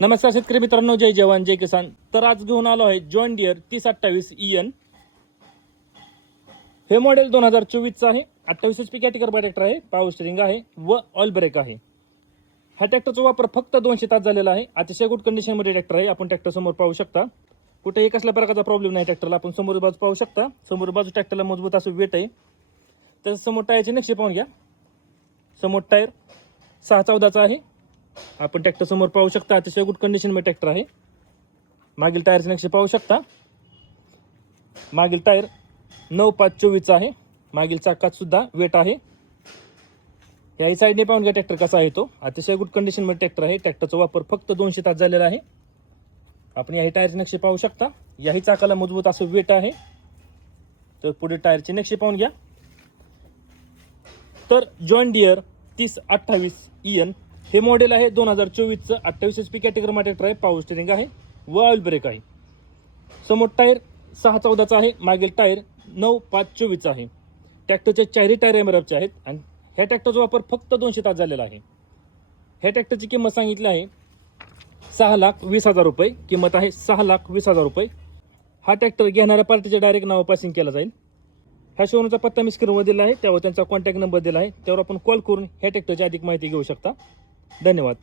नमस्कार शेतकरी मित्रांनो, जय जवान जय किसान. तर आज घेऊन आलो आहे जॉन डियर 3028 EN. हे मॉडेल 2024चं आहे. 28 HP कॅटेगरी ट्रॅक्टर आहे, पॉवर स्टीअरिंग आहे व ऑल ब्रेक आहे. ह्या ट्रॅक्टरचा वापर फक्त 200 तास झालेला आहे. अतिशय गुड कंडिशनमध्ये ट्रॅक्टर आहे. आपण ट्रॅक्टर समोर पाहू शकता. कुठेही कसल्या प्रकारचा प्रॉब्लेम नाही ट्रॅक्टरला. आपण समोर बाजू पाहू शकता. समोर बाजू ट्रॅक्टरला मजबूत असं वेट आहे. तर समोर टायरचे नक्षे पाहून घ्या. समोर टायर 614चा आहे. आपण ट्रॅक्टर समोर पाहू शकता. अतिशय गुड कंडिशनमध्ये ट्रॅक्टर आहे. मागील टायरचे नक्षे पाहू शकता. मागील टायर 9524चा आहे. मागील चाकात सुद्धा वेट आहे. याही साईडने पाहून घ्या ट्रॅक्टर कसा आहे तो. अतिशय गुड कंडिशनमध्ये ट्रॅक्टर आहे. ट्रॅक्टरचा वापर फक्त 200 तास झालेला आहे. आपण याही टायरचे नक्षे पाहू शकता. याही चाकाला मजबूत असं वेट आहे. तर पुढे टायरचे नक्षे पाहून घ्या. तर जॉन डियर 3028 EN हे मॉडेल आहे 2024चं. 28 HP कॅटेगरी ट्रॅक्टर आहे, पॉवर स्टीअरिंग आहे व ऑइल ब्रेक आहे. समोर टायर 614चा आहे. मागील टायर 9524चा आहे. ट्रॅक्टरचे चारही टायर MRFचे आहेत आणि ह्या ट्रॅक्टरचा वापर फक्त 200 तास झालेला आहे. ह्या ट्रॅक्टरची किंमत सांगितली आहे 6,20,000 रुपये. किंमत आहे 6,20,000 रुपये. हा ट्रॅक्टर घेणाऱ्या पार्टीच्या डायरेक्ट नाव पासिंग केला जाईल. ह्या शोरूमचा पत्ता मी स्क्रीनवर दिला आहे, त्यावर त्यांचा कॉन्टॅक्ट नंबर दिला आहे. त्यावर आपण कॉल करून ह्या ट्रॅक्टरची अधिक माहिती घेऊ शकता. धन्यवाद.